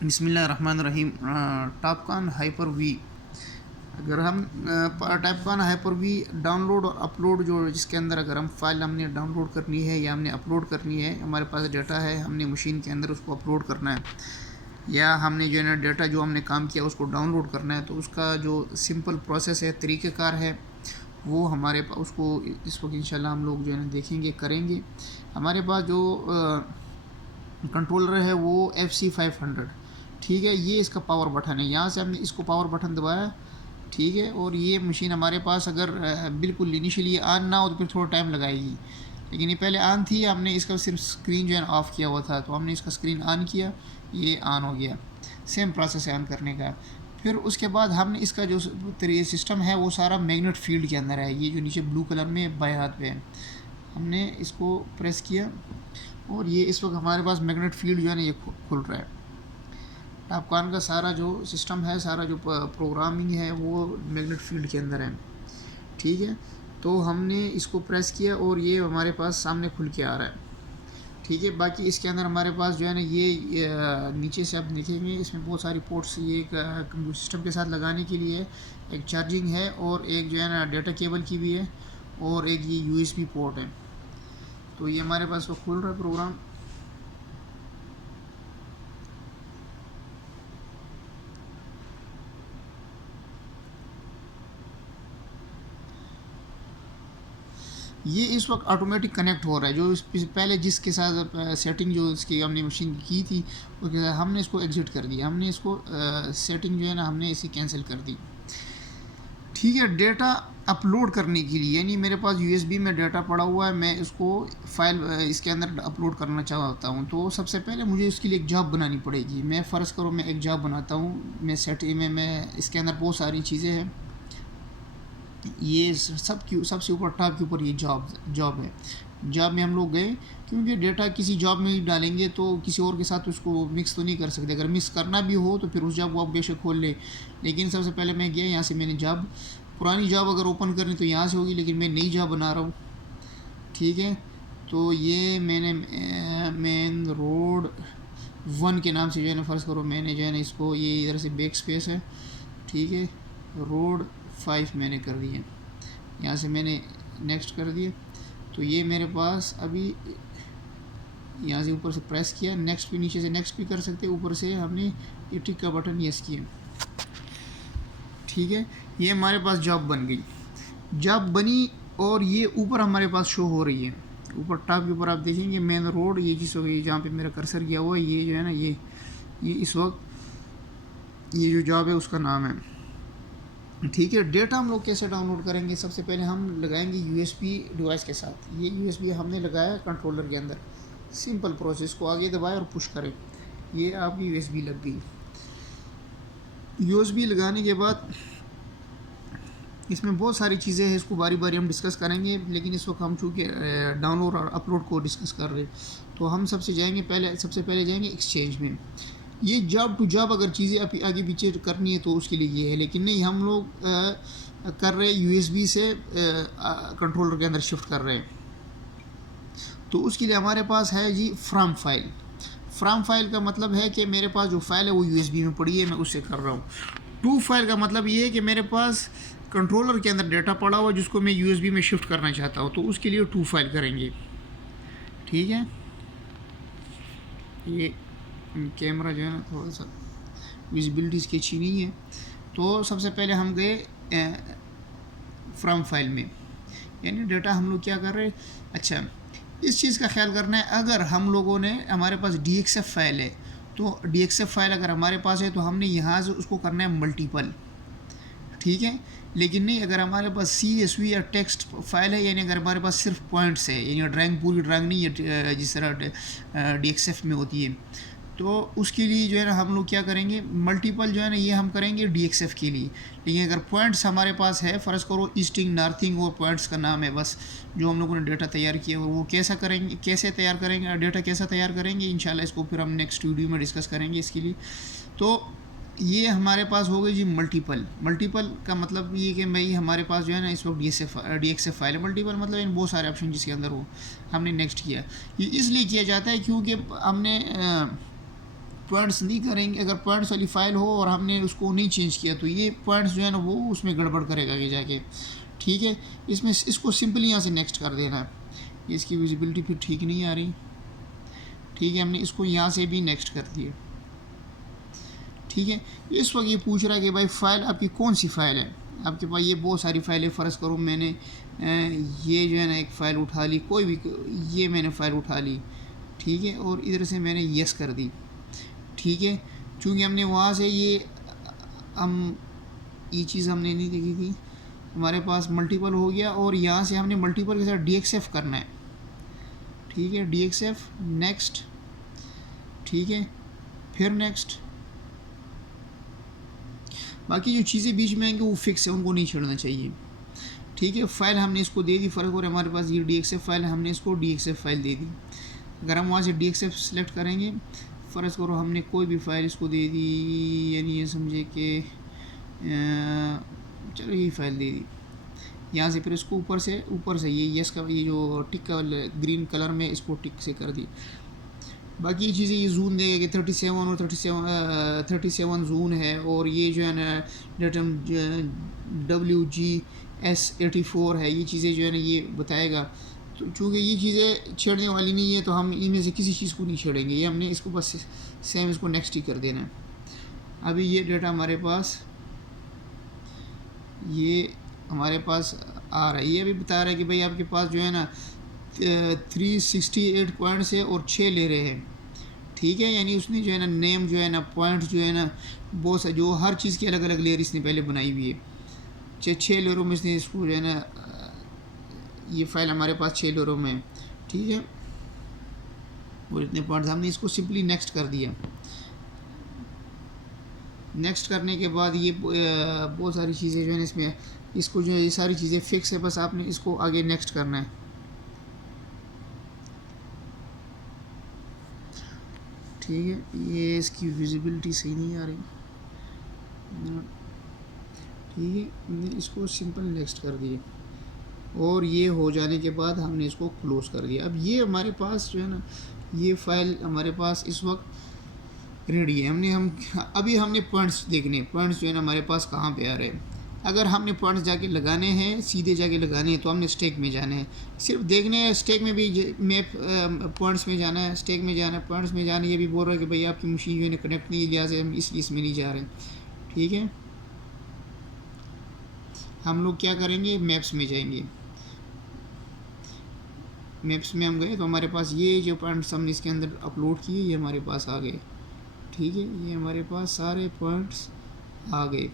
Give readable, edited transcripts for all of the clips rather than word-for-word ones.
बिस्मिल्लाहिर्रहमानिर्रहीम। Topcon hyper we, अगर हम टॉपकॉन हाइपर वी डाउनलोड और अपलोड जो जिसके अंदर अगर हम फाइल हमने डाउनलोड करनी है या हमने अपलोड करनी है, हमारे पास डाटा है, हमने मशीन के अंदर उसको अपलोड करना है या हमने जो है ना डाटा जो हमने काम किया उसको डाउनलोड करना है, तो उसका जो सिंपल प्रोसेस है, तरीक़ेकार है, वो हमारे पास उसको इस वक्त इंशाल्लाह हम लोग जो है ना देखेंगे, करेंगे। हमारे पास जो कंट्रोलर है वो FC500, ठीक है। ये इसका पावर बटन है, यहाँ से हमने इसको पावर बटन दबाया, ठीक है। और ये मशीन हमारे पास अगर बिल्कुल इनिशियली ऑन ना हो तो फिर थोड़ा टाइम लगाएगी, लेकिन ये पहले ऑन थी, हमने इसका सिर्फ स्क्रीन जो है ऑफ़ किया हुआ था, तो हमने इसका स्क्रीन ऑन किया, ये ऑन हो गया। सेम प्रोसेस है ऑन करने का। फिर उसके बाद हमने इसका जो सिस्टम है वो सारा मैग्नेट फील्ड के अंदर है। ये जो नीचे ब्लू कलर में बाएं हाथ पे है, हमने इसको प्रेस किया और ये इस वक्त हमारे पास मैग्नेट फील्ड जो है ना ये खुल रहा है। टॉपकॉन का सारा जो सिस्टम है, सारा जो प्रोग्रामिंग है वो मैग्नेट फील्ड के अंदर है, ठीक है। तो हमने इसको प्रेस किया और ये हमारे पास सामने खुल के आ रहा है, ठीक है। बाकी इसके अंदर हमारे पास जो है ना ये नीचे से आप देखेंगे इसमें बहुत सारी पोर्ट्स, ये एक सिस्टम के साथ लगाने के लिए एक चार्जिंग है और एक जो है ना डेटा केबल की भी है और एक ये USB पोर्ट है। तो ये हमारे पास वो खुल रहा है प्रोग्राम। ये इस वक्त ऑटोमेटिक कनेक्ट हो रहा है, जो पहले जिसके साथ सेटिंग जो इसकी हमने मशीन की थी उसके साथ हमने इसको एग्जिट कर दिया, हमने इसको सेटिंग जो है ना हमने इसे कैंसिल कर दी, ठीक है। डेटा अपलोड करने के लिए, यानी मेरे पास USB में डाटा पड़ा हुआ है, मैं इसको फाइल इसके अंदर अपलोड करना चाहता हूँ, तो सबसे पहले मुझे इसके लिए एक जॉब बनानी पड़ेगी। मैं फ़र्ज़ करो मैं एक जॉब बनाता हूँ, मैं सेटिंग में मैं इसके अंदर बहुत सारी चीज़ें हैं, ये सबसे ऊपर टॉप के ऊपर ये जॉब है। जॉब में हम लोग गए, क्योंकि डेटा किसी जॉब में ही डालेंगे तो किसी और के साथ उसको मिक्स तो नहीं कर सकते। अगर मिक्स करना भी हो तो फिर उस जॉब को आप बेशक खोल ले, लेकिन सबसे पहले मैं गया, यहाँ से मैंने जॉब, पुरानी जॉब अगर ओपन करनी तो यहाँ से होगी, लेकिन मैं नई जॉब बना रहा हूँ, ठीक है। तो ये मैंने मेन रोड 1 के नाम से जो है ना, फ़र्ज़ करो मैंने जो है ना इसको, ये इधर से बैक स्पेस है, ठीक है, रोड 5 मैंने कर दिए, यहाँ से मैंने नेक्स्ट कर दिए। तो ये मेरे पास अभी यहाँ से ऊपर से प्रेस किया, नेक्स्ट भी, नीचे से नेक्स्ट भी कर सकते, ऊपर से हमने ये टिक का बटन यस किया, ठीक है। ये हमारे पास जॉब बन गई, जॉब बनी और ये ऊपर हमारे पास शो हो रही है। ऊपर टॉप के ऊपर आप देखेंगे मेन रोड, ये जिस वक्त जहाँ पे मेरा कर्सर गया हुआ है, ये जो है ना ये इस वक्त ये जो जॉब है उसका नाम है, ठीक है। डेटा हम लोग कैसे डाउनलोड करेंगे? सबसे पहले हम लगाएंगे USB डिवाइस के साथ। ये USB हमने लगाया कंट्रोलर के अंदर, सिंपल प्रोसेस को आगे दबाएं और पुश करें, ये आपकी USB लग गई। USB लगाने के बाद इसमें बहुत सारी चीज़ें हैं, इसको बारी बारी हम डिस्कस करेंगे, लेकिन इस वक्त हम चूँकि डाउनलोड और अपलोड को डिस्कस कर रहे हैं, तो हम सबसे पहले जाएंगे एक्सचेंज में। ये जॉब टू जॉब अगर चीज़ें आगे पीछे करनी है तो उसके लिए ये है, लेकिन नहीं, हम लोग कर रहे हैं USB से कंट्रोलर के अंदर शिफ्ट कर रहे हैं, तो उसके लिए हमारे पास है जी फ्रॉम फाइल। फ्रॉम फाइल का मतलब है कि मेरे पास जो फाइल है वो USB में पड़ी है, मैं उससे कर रहा हूँ। टू फाइल का मतलब ये है कि मेरे पास कंट्रोलर के अंदर डाटा पड़ा हुआ जिसको मैं USB में शिफ्ट करना चाहता हूँ, तो उसके लिए टू फाइल करेंगे, ठीक है। ये कैमरा जो है ना थोड़ा सा विजिबिलिटी इसकी अच्छी नहीं है, तो सबसे पहले हम गए फ्रॉम फाइल में, यानी डाटा हम लोग क्या कर रहे हैं। अच्छा, इस चीज़ का ख्याल करना है, अगर हम लोगों ने, हमारे पास DXF फाइल है, तो DXF फाइल अगर हमारे पास है तो हमने यहाँ से उसको करना है मल्टीपल, ठीक है। लेकिन नहीं, अगर हमारे पास CSV या टेक्स्ट फाइल है, यानी अगर हमारे पास सिर्फ पॉइंट्स है, यानी ड्राइंग, पूरी ड्राइंग नहीं है जिस तरह DXF में होती है, तो उसके लिए जो है ना हम लोग क्या करेंगे, मल्टीपल जो है ना ये हम करेंगे DXF के लिए। लेकिन अगर पॉइंट्स हमारे पास है, फ़र्ज़ करो ईस्टिंग, नॉर्थिंग और पॉइंट्स का नाम है बस, जो हम लोगों ने डेटा तैयार किया, वो कैसे तैयार करेंगे, डेटा कैसा तैयार करेंगे, इंशाल्लाह इसको फिर हम नेक्स्ट वीडियो में डिस्कस करेंगे इसके लिए। तो ये हमारे पास हो गई जी मल्टीपल का मतलब ये कि भाई हमारे पास जो है ना इस वक्त DXF फाइल है। मल्टीपल मतलब इन बहुत सारे ऑप्शन जिसके अंदर हो, हमने नेक्स्ट किया। ये इसलिए किया जाता है क्योंकि हमने पॉइंट्स नहीं करेंगे, अगर पॉइंट्स वाली फ़ाइल हो और हमने उसको नहीं चेंज किया तो ये पॉइंट्स जो है ना वो उसमें गड़बड़ करेगा आगे जाके। ठीक है, इसमें इसको सिंपली यहाँ से नेक्स्ट कर देना है। इसकी विजिबिलिटी फिर ठीक नहीं आ रही। ठीक है, हमने इसको यहाँ से भी नेक्स्ट कर दिया। ठीक है, इस वक्त ये पूछ रहा है कि भाई फ़ाइल आपकी कौन सी फ़ाइल है। आपके पास ये बहुत सारी फ़ाइलें, फ़र्ज़ करो मैंने ये जो है ना एक फ़ाइल उठा ली, कोई भी, ये मैंने फ़ाइल उठा ली। ठीक है, और इधर से मैंने यस कर दी। ठीक है, चूँकि हमने वहाँ से ये चीज़ हमने नहीं देखी थी, हमारे पास मल्टीपल हो गया और यहाँ से हमने मल्टीपल के साथ DXF करना है। ठीक है, DXF नेक्स्ट। ठीक है, फिर नेक्स्ट। बाकी जो चीज़ें बीच में आएंगी वो फिक्स है, उनको नहीं छेड़ना चाहिए। ठीक है, फ़ाइल हमने इसको दे दी, फ़र्क हो रहा है हमारे पास ये DXF फाइल है, हमने इसको DXF फाइल दे दी। अगर हम वहाँ से DXF सेलेक्ट करेंगे, फ़र्ज़ करो हमने कोई भी फ़ाइल इसको दे दी, यानी ये समझे कि चलो ये फ़ाइल दे दी यहाँ से, फिर इसको ऊपर से ये यस का ये जो टिक का ग्रीन कलर में इसको टिक से कर दी। बाकी ये चीज़ें ये जून देगा कि 37 और 37 जून है, और ये जो है ना डेटम WGS84 है, ये चीज़ें जो है ना ये बताएगा। तो चूँकि ये चीज़ें छेड़ने वाली नहीं है तो हम इनमें से किसी चीज़ को नहीं छेड़ेंगे, ये हमने इसको बस सेम इसको नेक्स्ट ही कर देना है। अभी ये डेटा हमारे पास आ रहा है। ये अभी बता रहा है कि भाई आपके पास जो है ना 368 पॉइंट्स है और 6 ले रहे हैं। ठीक है, यानी उसने जो है ना नेम जो है ना पॉइंट जो है ना बहुत सा जो हर चीज़ की अलग अलग लेयर इसने पहले बनाई हुई है। 6 लेयरों में इसने इसको जो है ना ये फाइल हमारे पास 6 लेयरों में है। ठीक है, और इतने पॉइंट्स हमने इसको सिंपली नेक्स्ट कर दिया। नेक्स्ट करने के बाद ये बहुत सारी चीज़ें जो है इसमें, इसको जो है ये सारी चीज़ें फिक्स है, बस आपने इसको आगे नेक्स्ट करना है। ठीक है, ये इसकी विजिबिलिटी सही नहीं आ रही। ठीक है, हमने इसको सिंपल नेक्स्ट कर दिए और ये हो जाने के बाद हमने इसको क्लोज़ कर दिया। अब ये हमारे पास जो है ना ये फ़ाइल हमारे पास इस वक्त रेडी है। अभी हमने पॉइंट्स देखने, पॉइंट्स जो है ना हमारे पास कहाँ पे आ रहे हैं। अगर हमने पॉइंट्स जाके लगाने हैं, सीधे जाके लगाने हैं, तो हमने स्टैक में जाना है। सिर्फ देखने हैं, स्टैक में भी मैप पॉइंट्स में जाना है, स्टैक में जाना है, पॉइंट्स में जाना है। ये भी बोल रहा है कि भाई आपकी मशीन जो है कनेक्ट नहीं, लिहाजा हम इसलिए इसमें नहीं जा रहे। ठीक है, हम लोग क्या करेंगे, मैप्स में जाएंगे। मैप्स में हम गए तो हमारे पास ये जो पॉइंट्स हमने इसके अंदर अपलोड किए ये हमारे पास आ गए। ठीक है, ये हमारे पास सारे पॉइंट्स आ गए।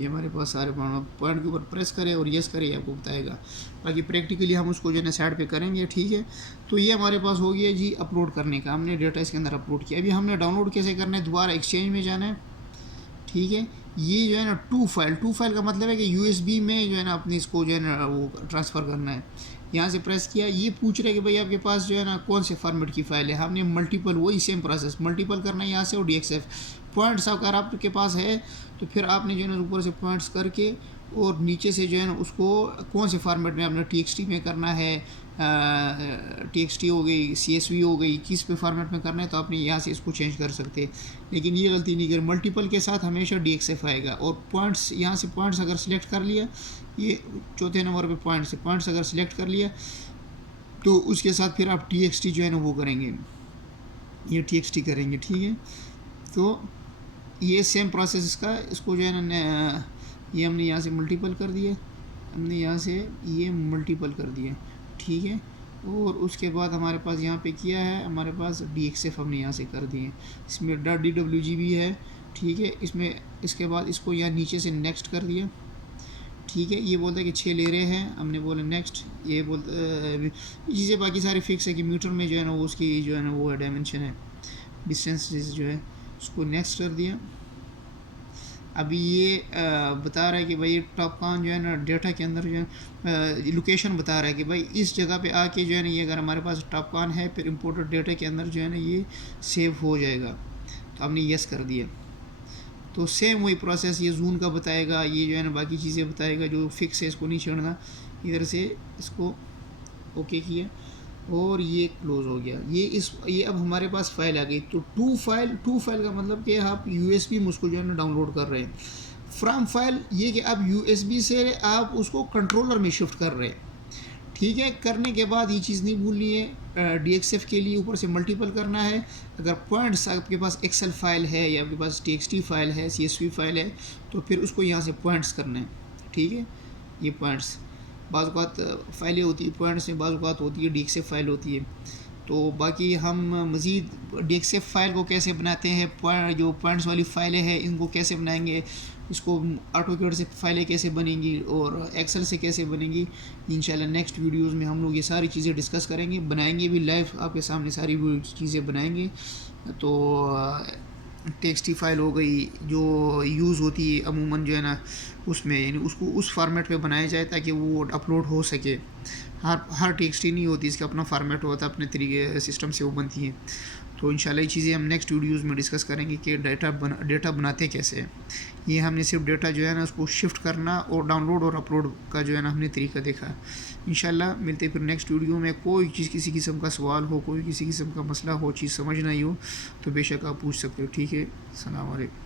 ये हमारे पास सारे पॉइंट के ऊपर प्रेस करें और यस करें, आपको बताएगा। बाकी प्रैक्टिकली हम उसको जो है ना साइड पे करेंगे। ठीक है, तो ये हमारे पास हो गया जी अपलोड करने का, हमने डेटा इसके अंदर अपलोड किया। अभी हमने डाउनलोड कैसे करना है, दोबारा एक्सचेंज में जाना है। ठीक है, ये जो है ना टू फाइल का मतलब है कि USB में जो है ना अपनी इसको जो है ना वो ट्रांसफ़र करना है। यहाँ से प्रेस किया, ये पूछ रहे कि भाई आपके पास जो है ना कौन से फॉर्मेट की फ़ाइल है। हमने मल्टीपल, वही सेम प्रोसेस, मल्टीपल करना है यहाँ से, और DXF पॉइंट्स अगर आपके पास है तो फिर आपने जो है ना ऊपर से पॉइंट्स करके और नीचे से जो है ना उसको कौन से फॉर्मेट में आपने TXT में करना है, TXT हो गई, CSV हो गई, किस पे फॉर्मेट में करना है, तो आपने यहाँ से इसको चेंज कर सकते हैं। लेकिन ये गलती नहीं कर, मल्टीपल के साथ हमेशा DXF आएगा। और पॉइंट्स, यहाँ से पॉइंट्स अगर सिलेक्ट कर लिया, ये चौथे नंबर पे पॉइंट्स अगर सिलेक्ट कर लिया तो उसके साथ फिर आप TXT जो है ना वो करेंगे, ये TXT करेंगे। ठीक है, तो ये सेम प्रोसेस इसका, इसको जो है ना ये हमने यहाँ से मल्टीपल कर दिया, हमने यहाँ से ये मल्टीपल कर दिया। ठीक है, और उसके बाद हमारे पास यहाँ पे किया है, हमारे पास DXF हमने यहाँ से कर दिए। इसमें .DWG भी है। ठीक है, इसमें इसके बाद इसको यहाँ नीचे से नेक्स्ट कर दिया। ठीक है, ये बोलता है कि 6 ले रहे हैं, हमने बोला नेक्स्ट। ये चीज़ें बाकी सारी फिक्स है कि मीटर में जो है ना वो उसकी जो है ना वो है डायमेंशन है, डिस्टेंस जो है उसको नेक्स्ट कर दिया। अभी ये बता रहा है कि भाई टॉपकॉन जो है ना डेटा के अंदर जो है लोकेशन बता रहा है कि भाई इस जगह पे आके जो है ना ये अगर हमारे पास टॉपकॉन है फिर इम्पोर्टेड डेटा के अंदर जो है ना ये सेव हो जाएगा। तो हमने यस कर दिया। तो सेम वही प्रोसेस ये जून का बताएगा, ये जो है ना बाकी चीज़ें बताएगा जो फिक्स है, इसको नहीं छेड़ना। इधर से इसको ओके किया, और ये क्लोज़ हो गया। ये अब हमारे पास फ़ाइल आ गई। तो टू फाइल का मतलब कि आप यूएसबी में उसको जो है ना डाउनलोड कर रहे हैं। फ्रॉम फाइल ये कि आप यूएसबी से आप उसको कंट्रोलर में शिफ्ट कर रहे हैं। ठीक है, करने के बाद ये चीज़ नहीं भूलनी है, DXF के लिए ऊपर से मल्टीपल करना है। अगर पॉइंट्स आपके पास एक्सेल फाइल है या आपके पास TXT फाइल है, CSV फाइल है, तो फिर उसको यहाँ से पॉइंट्स करने हैं। ठीक है, ये पॉइंट्स बाज़ औक़ात फाइलें होती है पॉइंट्स में, बाज़ औक़ात होती है DXF फाइल होती है। तो बाकी हम मज़ीद DXF फाइल को कैसे बनाते हैं, जो पॉइंट्स वाली फ़ाइलें हैं इनको कैसे बनाएंगे, इसको AutoCAD से फ़ाइलें कैसे बनेंगी और एक्सेल से कैसे बनेंगी, इंशाल्लाह नेक्स्ट वीडियोस में हम लोग ये सारी चीज़ें डिस्कस करेंगे, बनाएंगे भी लाइव आपके सामने सारी चीज़ें बनाएंगे। तो TXT फाइल हो गई जो यूज़ होती है अमूमन जो है ना उसमें, यानी उसको उस फॉर्मेट पे बनाया जाए ताकि वो अपलोड हो सके। हर TXT नहीं होती, इसका अपना फॉर्मेट होता है, अपने तरीके सिस्टम से वो बनती हैं। तो इंशाल्लाह ये चीज़ें हम नेक्स्ट वीडियोज़ में डिस्कस करेंगे कि डेटा बनाते कैसे हैं। ये हमने सिर्फ डेटा जो है ना उसको शिफ्ट करना और डाउनलोड और अपलोड का जो है ना हमने तरीका देखा। इंशाल्लाह मिलते फिर नेक्स्ट वीडियो में। कोई चीज़ किसी किस्म का सवाल हो, कोई किसी किस्म का मसला हो, चीज़ समझ नहीं हो, तो बेशक आप पूछ सकते हो। ठीक है, अस्सलाम वालेकुम।